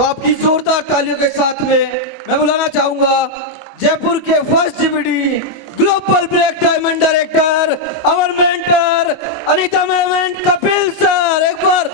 तो आपकी जोरदार तालियों के साथ में मैं बुलाना चाहूंगा जयपुर के first GBD global break diamond director our mentor Anita ma'am and Kapil sir. एक बार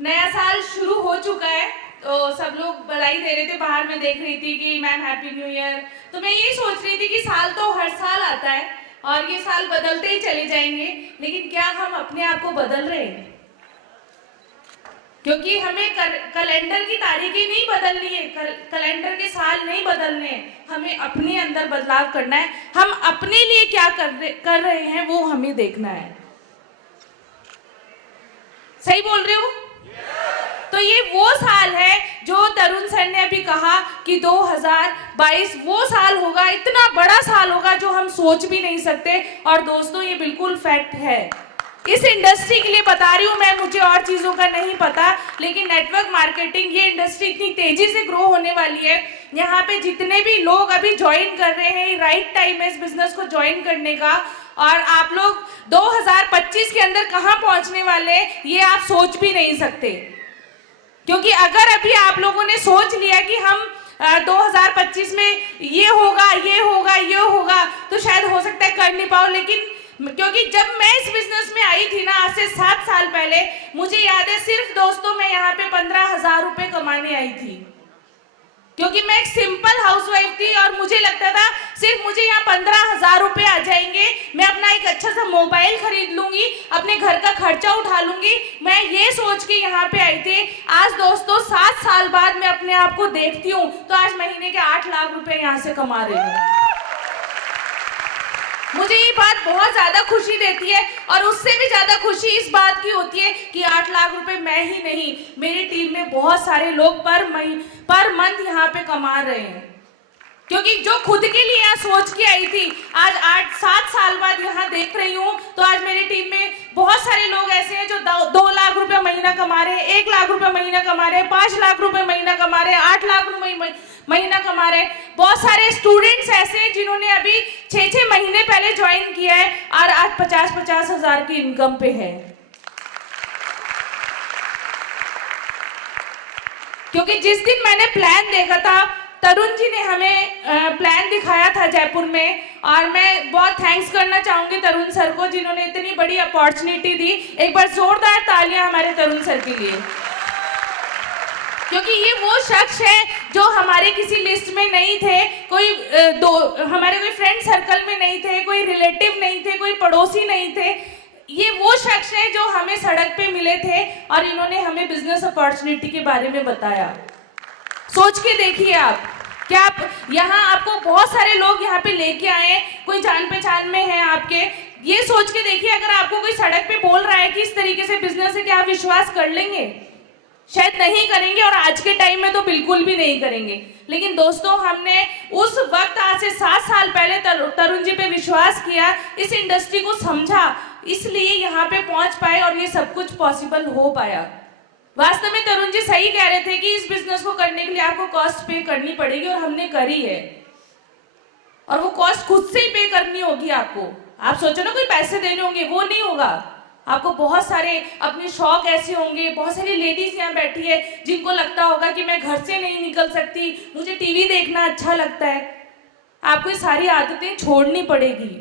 नया साल शुरू हो चुका है तो सब लोग बधाई दे रहे थे। बाहर में देख रही थी कि मैम हैप्पी न्यू ईयर, तो मैं ये सोच रही थी कि साल तो हर साल आता है और ये साल बदलते ही चले जाएंगे, लेकिन क्या हम अपने आप को बदल रहे हैं? क्योंकि हमें कैलेंडर की तारीखें नहीं बदलनी है, कैलेंडर के साल नहीं बदलने हैं, हमें अपने अंदर बदलाव करना है। हम अपने लिए क्या कर रहे हैं वो हमें देखना है। सही बोल रहे हो? तो ये वो साल है जो तरुण सर ने अभी कहा कि 2022 वो साल होगा, इतना बड़ा साल होगा जो हम सोच भी नहीं सकते। और दोस्तों ये बिल्कुल फैक्ट है। इस इंडस्ट्री के लिए बता रही हूँ मैं, मुझे और चीज़ों का नहीं पता, लेकिन नेटवर्क मार्केटिंग ये इंडस्ट्री इतनी तेजी से ग्रो होने वाली है। यहाँ पे जितने भी लोग अभी ज्वाइन कर रहे हैं, राइट टाइम है इस बिजनेस को ज्वाइन करने का। और आप लोग 2025 के अंदर कहाँ पहुँचने वाले ये आप सोच भी नहीं सकते, क्योंकि अगर अभी आप लोगों ने सोच लिया कि हम 2025 में ये होगा ये होगा ये होगा, तो शायद हो सकता है कर नहीं पाओ। लेकिन क्योंकि जब मैं इस बिजनेस में आई थी ना, आज से 7 साल पहले, मुझे याद है सिर्फ दोस्तों मैं यहाँ पे 15,000 रुपए कमाने आई थी। क्योंकि मैं एक सिंपल हाउसवाइफ थी और मुझे लगता था सिर्फ मुझे यहाँ 15,000 रुपए आ जाएंगे, मैं अपना एक अच्छा सा मोबाइल खरीद लूंगी, अपने घर का खर्चा उठा लूंगी। मैं ये सोच के यहाँ पे आई थी। आज दोस्तों 7 साल बाद मैं अपने आप को देखती हूँ तो आज महीने के 8 लाख रुपए यहाँ से कमा रही हूँ। मुझे ये बात बहुत ज्यादा खुशी देती है और उससे भी ज्यादा खुशी इस बात की होती है कि 8 लाख रुपए मैं ही नहीं, मेरी टीम में बहुत सारे लोग पर मंथ यहाँ पे कमा रहे हैं। क्योंकि जो खुद के लिए यहाँ सोच के आई थी, आज 8-7 साल बाद यहाँ देख रही हूँ तो आज मेरी टीम में बहुत सारे लोग ऐसे हैं जो 2 लाख रुपए महीना कमा रहे हैं, 1 लाख रुपए महीना कमा रहे हैं, 5 लाख रुपए महीना कमा रहे हैं, 8 लाख रुपए महीना कमा रहे हैं। बहुत सारे स्टूडेंट्स ऐसे हैं जिन्होंने अभी 6-6 महीने पहले ज्वाइन किया है और आज 50-50 हजार की इनकम पे है। क्योंकि जिस दिन मैंने प्लान देखा था, तरुण जी ने हमें प्लान दिखाया था जयपुर में, और मैं बहुत थैंक्स करना चाहूंगी तरुण सर को जिन्होंने इतनी बड़ी अपॉर्चुनिटी दी। एक बार जोरदार तालियां हमारे तरुण सर के लिए, क्योंकि ये वो शख्स है जो हमारे किसी लिस्ट में नहीं थे, हमारे कोई फ्रेंड सर्कल में नहीं थे, कोई रिलेटिव नहीं थे, कोई पड़ोसी नहीं थे। ये वो शख्स है जो हमें सड़क पे मिले थे और इन्होंने हमें बिजनेस अपॉर्चुनिटी के बारे में बताया। सोच के देखिए आप, क्या आप यहाँ आपको बहुत सारे लोग यहाँ पे लेके आए, कोई जान पहचान में है आपके। ये सोच के देखिए अगर आपको कोई सड़क पे बोल रहा है कि इस तरीके से बिजनेस है, क्या आप विश्वास कर लेंगे? शायद नहीं करेंगे, और आज के टाइम में तो बिल्कुल भी नहीं करेंगे। लेकिन दोस्तों हमने उस वक्त आज से 7 साल पहले तरुण जी पे विश्वास किया, इस इंडस्ट्री को समझा, इसलिए यहाँ पे पहुंच पाए और ये सब कुछ पॉसिबल हो पाया। वास्तव में तरुण जी सही कह रहे थे कि इस बिजनेस को करने के लिए आपको कॉस्ट पे करनी पड़ेगी, और हमने करी है, और वो कॉस्ट खुद से ही पे करनी होगी आपको। आप सोचो ना कोई पैसे देने होंगे, वो नहीं होगा। आपको बहुत सारे अपने शौक ऐसे होंगे। बहुत सारी लेडीज यहाँ बैठी है जिनको लगता होगा कि मैं घर से नहीं निकल सकती, मुझे टीवी देखना अच्छा लगता है। आपको ये सारी आदतें छोड़नी पड़ेगी,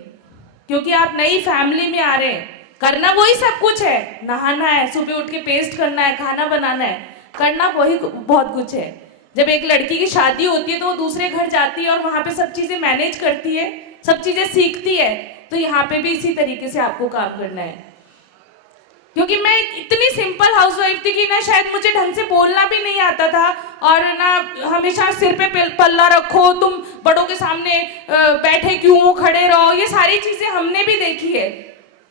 क्योंकि आप नई फैमिली में आ रहे हैं। करना वही सब कुछ है, नहाना है, सुबह उठ के पेस्ट करना है, खाना बनाना है, करना वही बहुत कुछ है। जब एक लड़की की शादी होती है तो वो दूसरे घर जाती है और वहां पे सब चीजें मैनेज करती है, सब चीजें सीखती है। तो यहाँ पे भी इसी तरीके से आपको काम करना है। क्योंकि मैं इतनी सिंपल हाउसवाइफ थी कि ना शायद मुझे ढंग से बोलना भी नहीं आता था, और ना हमेशा सिर पे पल्ला रखो, तुम बड़ों के सामने बैठे क्यों हो, खड़े रहो, ये सारी चीजें हमने भी देखी है।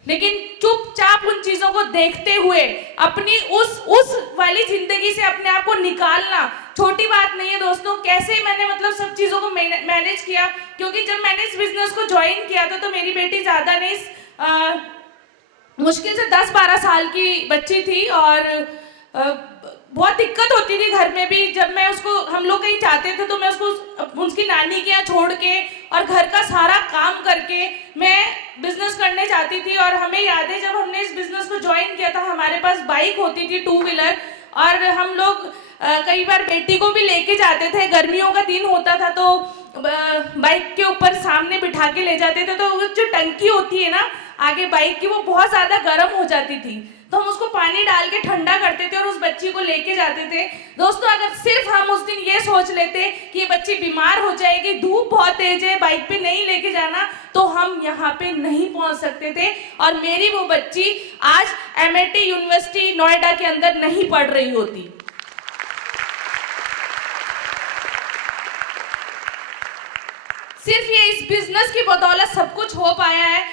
लेकिन चुपचाप उन चीजों को देखते हुए अपनी उस वाली जिंदगी से अपने आप को निकालना छोटी बात नहीं है दोस्तों। कैसे मैंने मतलब सब चीजों को मैनेज किया, क्योंकि जब मैंने इस बिजनेस को ज्वाइन किया था तो मेरी बेटी ज्यादा नहीं, मुश्किल से 10-12 साल की बच्ची थी, और बहुत दिक्कत होती थी घर में भी। जब मैं उसको, हम लोग कहीं जाते थे तो मैं उसको उसकी नानी के यहाँ छोड़ के और घर का सारा काम करके मैं बिजनेस करने जाती थी। और हमें याद है जब हमने इस बिजनेस को ज्वाइन किया था, हमारे पास बाइक होती थी 2 व्हीलर, और हम लोग कई बार बेटी को भी लेके जाते थे। गर्मियों का दिन होता था तो बाइक के ऊपर सामने बिठा के ले जाते थे, तो जो टंकी होती है ना आगे बाइक की, वो बहुत ज्यादा गर्म हो जाती थी, तो हम उसको पानी डाल के ठंडा करते थे और उस बच्ची को लेके जाते थे। दोस्तों अगर सिर्फ हम उस दिन ये सोच लेते कि ये बच्ची बीमार हो जाएगी, धूप बहुत तेज है, बाइक पे नहीं लेके जाना, तो हम यहाँ पे नहीं पहुंच सकते थे। और मेरी वो बच्ची आज MIT यूनिवर्सिटी नोएडा के अंदर नहीं पढ़ रही होती। सिर्फ ये इस बिजनेस की बदौलत सब कुछ हो पाया है।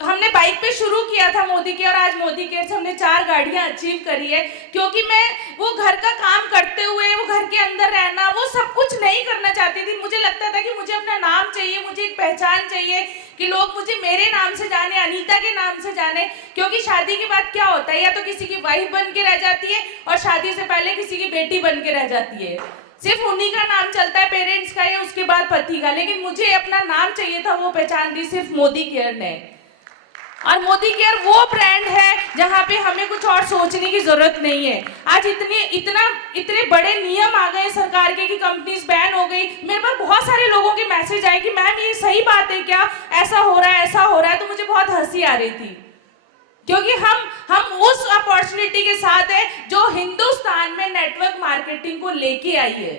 हमने बाइक पे शुरू किया था मोदी केयर, आज मोदी केयर से हमने 4 गाड़ियां अचीव करी है। क्योंकि मैं वो घर का काम करते हुए वो घर के अंदर रहना, वो सब कुछ नहीं करना चाहती थी। मुझे लगता था कि मुझे अपना नाम चाहिए, मुझे एक पहचान चाहिए, कि लोग मुझे मेरे नाम से जाने, अनीता के नाम से जाने। क्योंकि शादी के बाद क्या होता है, या तो किसी की वाइफ बन के रह जाती है और शादी से पहले किसी की बेटी बन के रह जाती है। सिर्फ उन्हीं का नाम चलता है, पेरेंट्स का या उसके बाद पति का। लेकिन मुझे अपना नाम चाहिए था, वो पहचान दी सिर्फ मोदी केयर ने। और मोदी केयर वो ब्रांड है जहां पे हमें कुछ और सोचने की जरूरत नहीं है। आज इतने बड़े नियम आ गए सरकार के कि कंपनीज बैन हो गई। मेरे पास बहुत सारे लोगों के मैसेज आए कि मैम ये सही बात है क्या, ऐसा हो रहा है, ऐसा हो रहा है। तो मुझे बहुत हंसी आ रही थी, क्योंकि हम उस अपॉर्चुनिटी के साथ है जो हिंदुस्तान में नेटवर्क मार्केटिंग को लेके आई है।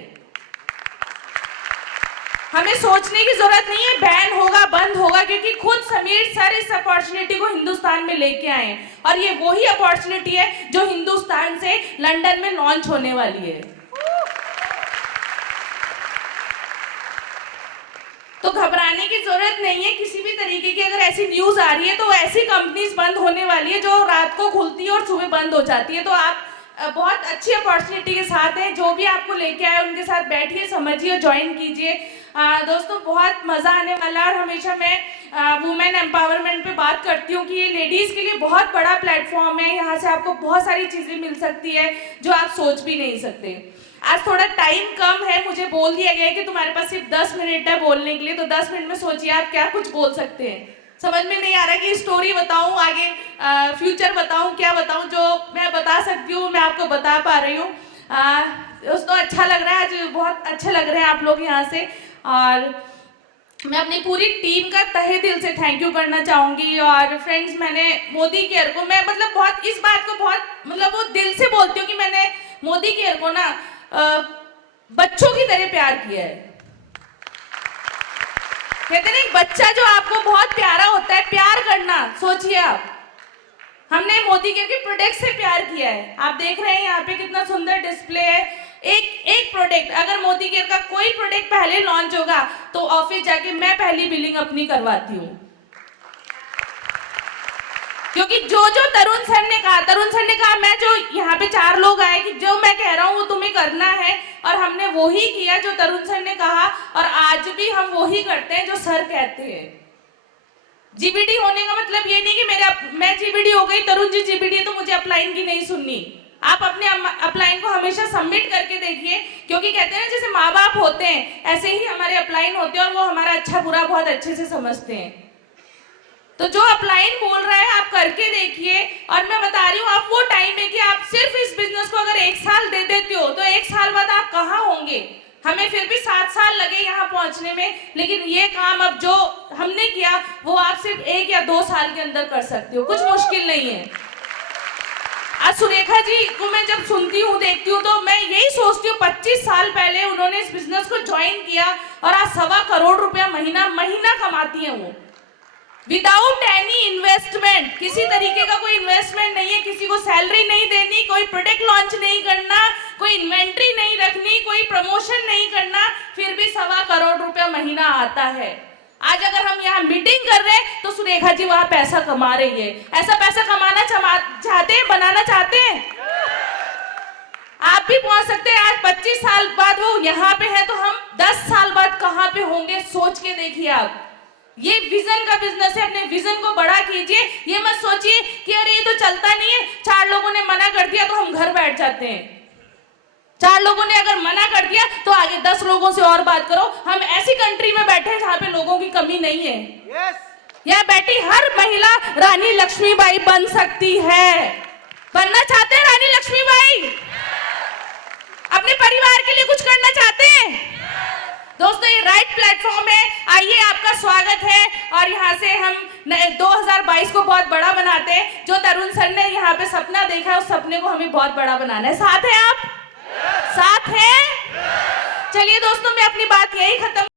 हमें सोचने की जरूरत नहीं है बैन होगा बंद होगा, क्योंकि खुद समीर सर इस अपॉर्चुनिटी को हिंदुस्तान में लेके आए हैं और ये वही अपॉर्चुनिटी है जो हिंदुस्तान से लंदन में लॉन्च होने वाली है। तो घबराने की जरूरत नहीं है किसी भी तरीके की। अगर ऐसी न्यूज आ रही है तो ऐसी कंपनीज बंद होने वाली है जो रात को खुलती है और सुबह बंद हो जाती है। तो आप बहुत अच्छी अपॉर्चुनिटी के साथ हैं, जो भी आपको लेके आए उनके साथ बैठिए, समझिए, ज्वाइन कीजिए। दोस्तों बहुत मज़ा आने वाला है और हमेशा मैं वुमेन एम्पावरमेंट पे बात करती हूँ कि ये लेडीज़ के लिए बहुत बड़ा प्लेटफॉर्म है। यहाँ से आपको बहुत सारी चीज़ें मिल सकती है जो आप सोच भी नहीं सकते। आज थोड़ा टाइम कम है, मुझे बोल दिया गया है कि तुम्हारे पास सिर्फ 10 मिनट है बोलने के लिए, तो 10 मिनट में सोचिए आप क्या कुछ बोल सकते हैं। समझ में नहीं आ रहा कि स्टोरी बताऊं आगे, फ्यूचर बताऊं, क्या बताऊं। जो मैं बता सकती हूँ मैं आपको बता पा रही हूँ। दोस्तों अच्छा लग रहा है, आज बहुत अच्छे लग रहे हैं आप लोग यहाँ से, और मैं अपनी पूरी टीम का तहे दिल से थैंक यू करना चाहूँगी। और फ्रेंड्स, मैंने मोदी केयर को मैं मतलब बहुत इस बात को बहुत मतलब वो दिल से बोलती हूँ कि मैंने मोदी केयर को ना बच्चों की तरह प्यार किया है। कहते हैं बच्चा जो आपको बहुत प्यारा होता है, प्यार करना, सोचिए आप, हमने मोदी केयर के प्रोडक्ट से प्यार किया है। आप देख रहे हैं यहाँ पे कितना सुंदर डिस्प्ले है। एक प्रोडक्ट, अगर मोदी केयर का कोई प्रोडक्ट पहले लॉन्च होगा तो ऑफिस जाके मैं पहली बिलिंग अपनी करवाती हूँ, क्योंकि जो तरुण सर ने कहा, मैं जो यहाँ पे 4 लोग आए कि जो मैं कह रहा हूँ वो तुम्हें करना है, और हमने वो ही किया जो तरुण सर ने कहा, और आज भी हम वो ही करते हैं जो सर कहते हैं। जीबीडी होने का मतलब ये नहीं कि मैं जीबीडी हो गई, तरुण जी जीबीडी है तो मुझे अपलाइन की नहीं सुननी। आप अपने अपलाइन को हमेशा सबमिट करके देखिए, क्योंकि कहते हैं ना जैसे माँ बाप होते हैं ऐसे ही हमारे अपलाइन होते हैं और वो हमारा अच्छा बुरा बहुत अच्छे से समझते हैं। तो जो अपलाइन बोल रहा है आप करके देखिए। और मैं बता रही हूँ, आप वो टाइम है कि आप सिर्फ इस बिजनेस को अगर 1 साल दे देते हो तो 1 साल बाद आप कहाँ होंगे। हमें फिर भी 7 साल लगे यहाँ पहुँचने में, लेकिन ये काम अब जो हमने किया वो आप सिर्फ 1 या 2 साल के अंदर कर सकते हो, कुछ मुश्किल नहीं है। आज सुरेखा जी को मैं जब सुनती हूँ, देखती हूँ, तो मैं यही सोचती हूँ 25 साल पहले उन्होंने इस बिजनेस को ज्वाइन किया और आज 1.25 करोड़ रुपया महीना कमाती है वो, विदाउट एनी इन्वेस्टमेंट। किसी तरीके का कोई इन्वेस्टमेंट नहीं है, किसी को सैलरी नहीं देनी, कोई प्रोडक्ट लॉन्च नहीं करना, कोई इन्वेंट्री नहीं रखनी, कोई प्रमोशन नहीं करना, फिर भी 1.25 करोड़ रुपया महीना आता है। आज अगर हम यहाँ मीटिंग कर रहे हैं तो सुरेखा जी वहां पैसा कमा रही है। ऐसा पैसा कमाना चाहते हैं, बनाना चाहते हैं, आप भी पहुंच सकते हैं। आज 25 साल बाद वो यहाँ पे है तो हम 10 साल बाद कहाँ पे होंगे, सोच के देखिए आप। ये विजन का बिजनेस है, अपने विजन को बड़ा कीजिए। ये मत सोचिए कि अरे ये तो चलता नहीं है, 4 लोगों ने मना कर दिया तो हम घर बैठ जाते हैं। 4 लोगों ने अगर मना कर दिया तो आगे 10 लोगों से और बात करो। हम ऐसी कंट्री में बैठे हैं जहाँ पे लोगों की कमी नहीं है। यहाँ बैठी हर महिला रानी लक्ष्मीबाई बन सकती है। बनना चाहते हैं रानी लक्ष्मीबाई? अपने परिवार के लिए कुछ करना चाहते हैं? दोस्तों ये राइट प्लेटफॉर्म है, आइए आपका स्वागत है। और यहाँ से हम 2022 को बहुत बड़ा बनाते हैं। जो तरुण सर ने यहाँ पे सपना देखा है उस सपने को हमें बहुत बड़ा बनाना है। साथ है आप? साथ है? चलिए दोस्तों, मैं अपनी बात यही खत्म